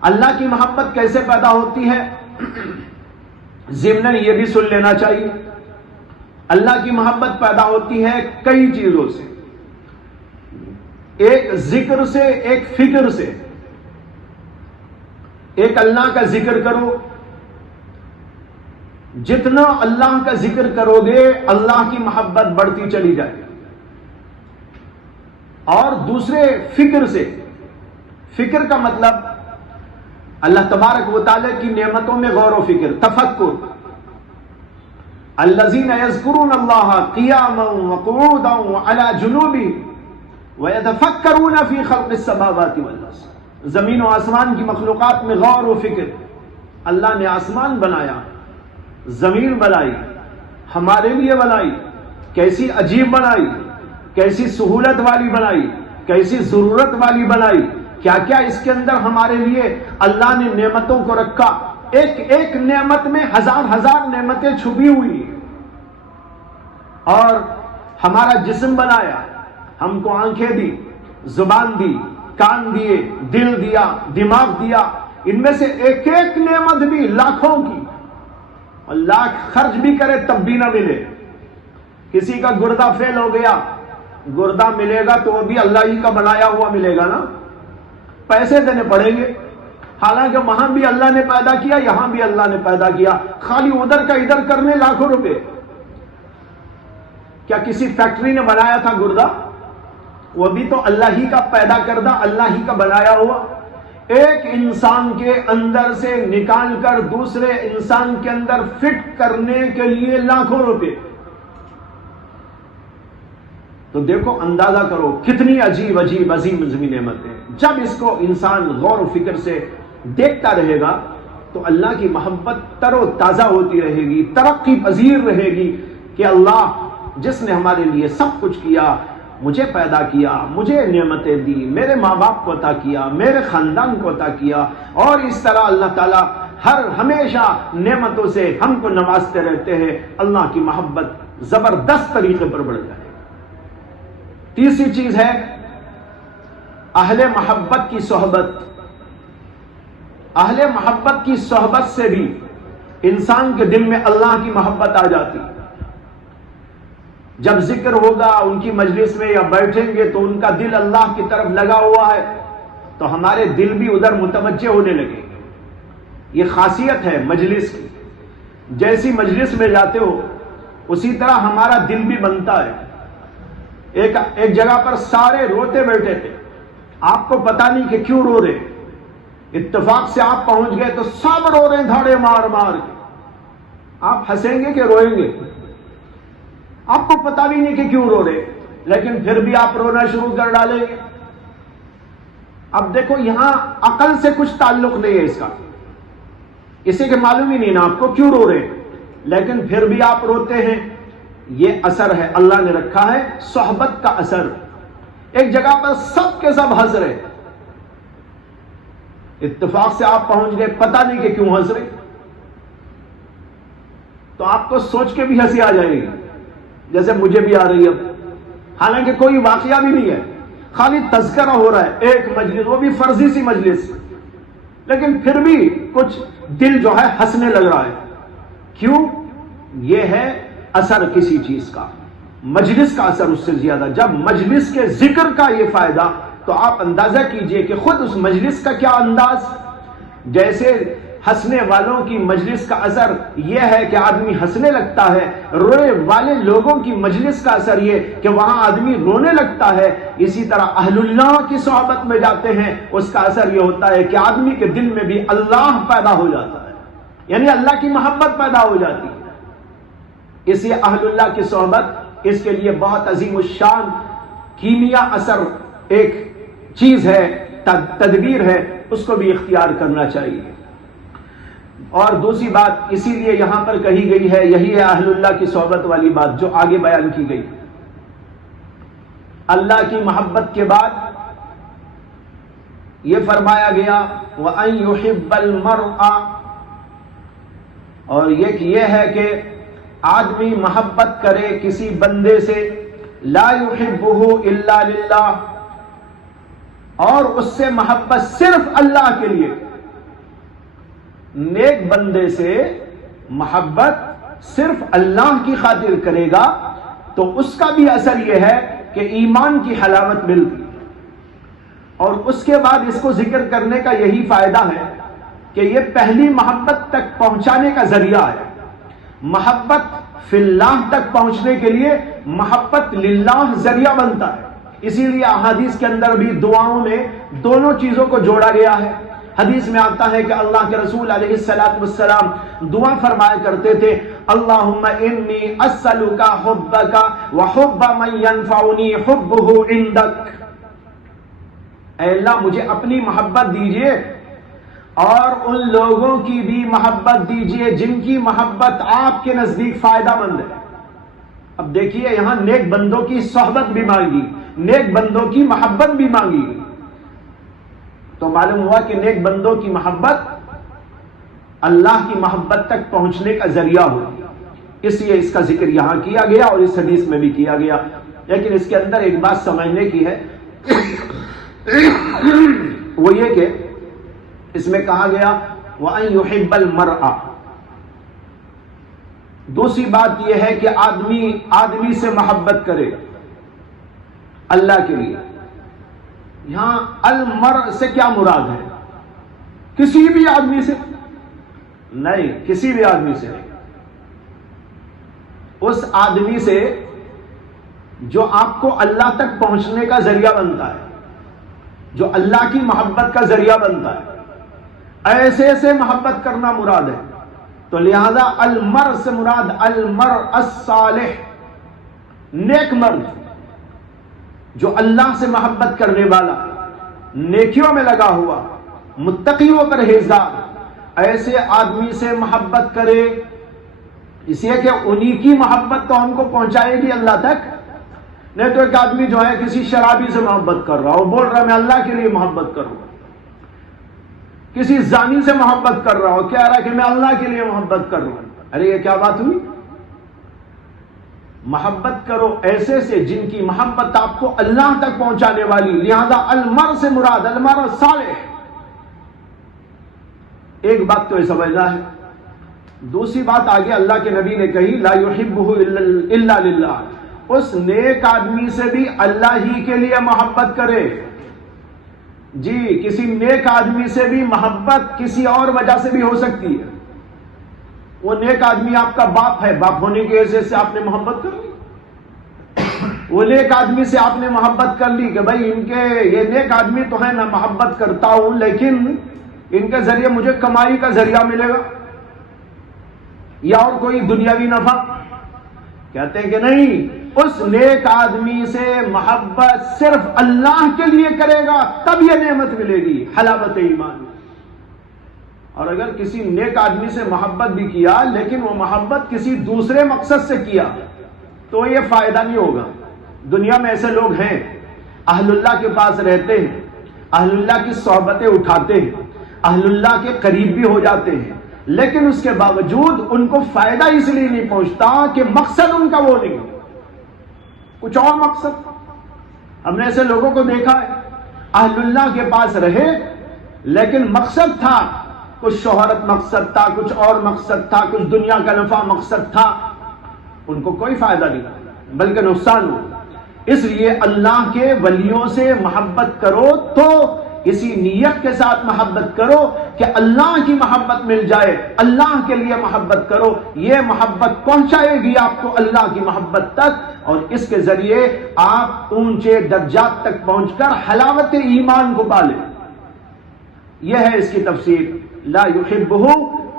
اللہ کی محبت کیسے پیدا ہوتی ہے؟ ضمناً یہ بھی سن لینا چاہیے، اللہ کی محبت پیدا ہوتی ہے کئی چیزوں سے، ایک ذکر سے، ایک فکر سے۔ ایک اللہ کا ذکر کرو، جتنا اللہ کا ذکر کرو گے اللہ کی محبت بڑھتی چلی جائے گی۔ اور دوسرے فکر سے، فکر کا مطلب اللہ تبارک و تعالی کی نعمتوں میں غور و فکر، تفکر۔ الذین یذکرون اللہ قیاما وقعودا وعلی جنوبہم ویتفکرون فی خلق السماوات والارض۔ زمین و آسمان کی مخلوقات میں غور و فکر۔ اللہ نے آسمان بنایا، زمین بنائی، ہمارے لیے بنائی، کیسی عجیب بنائی، کیسی سہولت والی بنائی، کیسی ضرورت والی بنائی، کیا کیا اس کے اندر ہمارے لیے اللہ نے نعمتوں کو رکھا۔ ایک ایک نعمت میں ہزار ہزار نعمتیں چھپی ہوئی ہیں۔ اور ہمارا جسم بنایا، ہم کو آنکھیں دی، زبان دی، کان دیے، دل دیا، دماغ دیا، ان میں سے ایک ایک نعمت بھی لاکھوں کی، اور لاکھ خرچ بھی کرے تب بھی نہ ملے۔ کسی کا گردہ فیل ہو گیا، گردہ ملے گا تو وہ بھی اللہ ہی کا بنایا ہوا ملے گا نا، پیسے دینے پڑیں گے۔ حالانکہ وہاں بھی اللہ نے پیدا کیا، یہاں بھی اللہ نے پیدا کیا، خالی ادھر کا ادھر کرنے لاکھوں روپے۔ کیا کسی فیکٹری نے بنایا تھا گردہ؟ وہ بھی تو اللہ ہی کا پیدا کردہ، اللہ ہی کا بنایا ہوا۔ ایک انسان کے اندر سے نکال کر دوسرے انسان کے اندر فٹ کرنے کے لیے لاکھوں روپے۔ تو دیکھو، اندازہ کرو کتنی عجیب عجیب عظیم عظیم نعمتیں۔ جب اس کو انسان غور و فکر سے دیکھتا رہے گا تو اللہ کی محبت تر و تازہ ہوتی رہے گی، ترقی پذیر رہے گی کہ اللہ جس نے ہمارے لیے سب کچھ کیا، مجھے پیدا کیا، مجھے نعمتیں دی، میرے ماں باپ کو عطا کیا، میرے خاندان کو عطا کیا، اور اس طرح اللہ تعالیٰ ہمیشہ نعمتوں سے ہم کو نوازتے رہتے ہیں۔ اللہ کی محبت زبردست طریقے پر بڑھ جائے۔ تیسری چیز ہے اہل محبت کی صحبت۔ اہل محبت کی صحبت سے بھی انسان کے دل میں اللہ کی محبت آ جاتی۔ جب ذکر ہوگا ان کی مجلس میں یا بیٹھیں گے تو ان کا دل اللہ کی طرف لگا ہوا ہے تو ہمارے دل بھی ادھر متوجہ ہونے لگے گے۔ یہ خاصیت ہے مجلس کی۔ جیسی مجلس میں جاتے ہو اسی طرح ہمارا دل بھی بنتا ہے۔ ایک جگہ پر سارے روتے بیٹھے تھے، آپ کو پتا نہیں کہ کیوں رو رہے، اتفاق سے آپ پہنچ گئے تو سب رو رہے دھاڑے مار مار کے۔ آپ ہنسیں گے کہ روئیں گے؟ آپ کو پتا بھی نہیں کہ کیوں رو رہے، لیکن پھر بھی آپ رونا شروع کر ڈالیں گے۔ اب دیکھو، یہاں عقل سے کچھ تعلق نہیں ہے اس کا، اسے کہ معلوم ہی نہیں نا آپ کو کیوں رو رہے، لیکن پھر بھی آپ روتے ہیں۔ یہ اثر ہے، اللہ نے رکھا ہے صحبت کا اثر۔ ایک جگہ پر سب کے سب ہنس رہے، اتفاق سے آپ پہنچ گئے، پتہ نہیں کہ کیوں ہنس رہے، تو آپ کو سوچ کے بھی ہنسی آ جائے گی، جیسے مجھے بھی آ رہی ہے اب۔ حالانکہ کوئی واقعہ بھی نہیں ہے، خالی تذکرہ ہو رہا ہے، ایک مجلس، وہ بھی فرضی سی مجلس، لیکن پھر بھی کچھ دل جو ہے ہنسنے لگ رہا ہے۔ کیوں؟ یہ ہے اثر کسی چیز کا، مجلس کا اثر اس سے زیادہ۔ جب مجلس کے ذکر کا یہ فائدہ، تو آپ اندازہ کیجئے کہ خود اس مجلس کا کیا انداز۔ جیسے ہنسنے والوں کی مجلس کا اثر یہ ہے کہ آدمی ہنسنے لگتا ہے، رونے والے لوگوں کی مجلس کا اثر یہ کہ وہاں آدمی رونے لگتا ہے۔ اسی طرح اہل اللہ کی صحبت میں جاتے ہیں، اس کا اثر یہ ہوتا ہے کہ آدمی کے دل میں بھی اللہ پیدا ہو جاتا ہے، یعنی اللہ کی محبت پیدا ہو جاتی ہے۔ اس لیے اہل اللہ کی صحبت اس کے لیے بہت عظیم الشان کیمیا اثر ایک چیز ہے، تدبیر ہے، اس کو بھی اختیار کرنا چاہیے۔ اور دوسری بات اسی لیے یہاں پر کہی گئی ہے، یہی ہے اہل اللہ کی صحبت والی بات جو آگے بیان کی گئی۔ اللہ کی محبت کے بعد یہ فرمایا گیا وَأَن يُحِبَّ الْمَرْءَ، اور یہ ہے کہ آدمی محبت کرے کسی بندے سے، لا يحبه الا للہ، اور اس سے محبت صرف اللہ کے لیے۔ نیک بندے سے محبت صرف اللہ کی خاطر کرے گا تو اس کا بھی اثر یہ ہے کہ ایمان کی حلاوت ملتی، اور اس کے بعد اس کو ذکر کرنے کا یہی فائدہ ہے کہ یہ پہلی محبت تک پہنچانے کا ذریعہ ہے۔ محبت فی اللہ تک پہنچنے کے لیے محبت للہ ذریعہ بنتا ہے۔ اسی لیے احادیث کے اندر بھی دعاؤں میں دونوں چیزوں کو جوڑا گیا ہے۔ حدیث میں آتا ہے کہ اللہ کے رسول علیہ السلام دعا فرمایا کرتے تھے، اللہم انی اسألک حبک وحب من ینفعنی حبہ عندک، اے اللہ مجھے اپنی محبت دیجئے اور ان لوگوں کی بھی محبت دیجئے جن کی محبت آپ کے نزدیک فائدہ مند ہے۔ اب دیکھیے یہاں نیک بندوں کی صحبت بھی مانگی، نیک بندوں کی محبت بھی مانگی، تو معلوم ہوا کہ نیک بندوں کی محبت اللہ کی محبت تک پہنچنے کا ذریعہ ہو، اس لیے اس کا ذکر یہاں کیا گیا اور اس حدیث میں بھی کیا گیا۔ لیکن اس کے اندر ایک بات سمجھنے کی ہے، وہ یہ کہ اس میں کہا گیا وَأَن يُحِبَّ الْمَرْءَ، دوسری بات یہ ہے کہ آدمی سے محبت کرے اللہ کے لیے۔ یہاں المرء سے کیا مراد ہے؟ کسی بھی آدمی سے نہیں، کسی بھی آدمی سے نہیں، اس آدمی سے جو آپ کو اللہ تک پہنچنے کا ذریعہ بنتا ہے، جو اللہ کی محبت کا ذریعہ بنتا ہے، ایسے سے محبت کرنا مراد ہے۔ تو لہذا المرء سے مراد المرء الصالح، نیک مرد جو اللہ سے محبت کرنے والا، نیکیوں میں لگا ہوا، متقی و پرہیزگار، ایسے آدمی سے محبت کرے، اس لیے کہ انہی کی محبت تو ہم کو پہنچائے گی اللہ تک۔ نہیں تو ایک آدمی جو ہے کسی شرابی سے محبت کر رہا ہو، بول رہا ہے میں اللہ کے لیے محبت کروں گا، کسی زانی سے محبت کر رہا ہو، کہہ رہا ہے کہ میں اللہ کے لیے محبت کر رہا ہوں، ارے یہ کیا بات ہوئی؟ محبت کرو ایسے سے جن کی محبت آپ کو اللہ تک پہنچانے والی، لہذا المرء سے مراد المرء صالح۔ ایک بات تو یہ سمجھنا ہے۔ دوسری بات آگے اللہ کے نبی نے کہی لا یحبہ الا للہ، اس نیک آدمی سے بھی اللہ ہی کے لیے محبت کرے۔ جی کسی نیک آدمی سے بھی محبت کسی اور وجہ سے بھی ہو سکتی ہے، وہ نیک آدمی آپ کا باپ ہے، باپ ہونے کی وجہ سے آپ نے محبت کر لی، وہ نیک آدمی سے آپ نے محبت کر لی کہ بھائی ان کے یہ نیک آدمی تو ہے، میں محبت کرتا ہوں لیکن ان کے ذریعے مجھے کمائی کا ذریعہ ملے گا یا اور کوئی دنیاوی نفع۔ کہتے ہیں کہ نہیں، اس نیک آدمی سے محبت صرف اللہ کے لیے کرے گا تب یہ نعمت ملے گی، حلاوت ایمان۔ اور اگر کسی نیک آدمی سے محبت بھی کیا لیکن وہ محبت کسی دوسرے مقصد سے کیا تو یہ فائدہ نہیں ہوگا۔ دنیا میں ایسے لوگ ہیں، اہل اللہ کے پاس رہتے ہیں، اہل اللہ کی صحبتیں اٹھاتے ہیں، اہل اللہ کے قریب بھی ہو جاتے ہیں، لیکن اس کے باوجود ان کو فائدہ اس لیے نہیں پہنچتا کہ مقصد ان کا وہ نہیں، کچھ اور مقصد۔ ہم نے ایسے لوگوں کو دیکھا ہے، اہل اللہ کے پاس رہے لیکن مقصد تھا، کچھ شہرت مقصد تھا، کچھ اور مقصد تھا، کچھ دنیا کا نفع مقصد تھا، ان کو کوئی فائدہ نہیں بلکہ نقصان ہو۔ اس لیے اللہ کے ولیوں سے محبت کرو تو اسی نیت کے ساتھ محبت کرو کہ اللہ کی محبت مل جائے، اللہ کے لیے محبت کرو، یہ محبت پہنچائے گی آپ کو اللہ کی محبت تک، اور اس کے ذریعے آپ اونچے درجات تک پہنچ کر حلاوت ایمان کو پالیں۔ یہ ہے اس کی تفسیر، لا یحبہ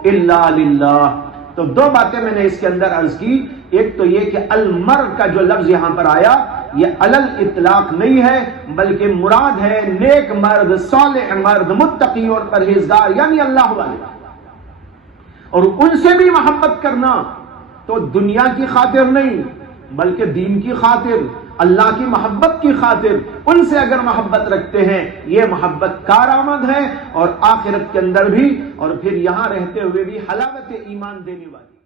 الا للہ۔ تو دو باتیں میں نے اس کے اندر عرض کی، ایک تو یہ کہ المر کا جو لفظ یہاں پر آیا یہ علل اطلاق نہیں ہے بلکہ مراد ہے نیک مرد، صالح مرد، متقی اور پرہیزگار، یعنی اللہ والے، اور ان سے بھی محبت کرنا تو دنیا کی خاطر نہیں بلکہ دین کی خاطر، اللہ کی محبت کی خاطر، ان سے اگر محبت رکھتے ہیں یہ محبت کارآمد ہے اور آخرت کے اندر بھی اور پھر یہاں رہتے ہوئے بھی حلاوت ایمان دینے والی۔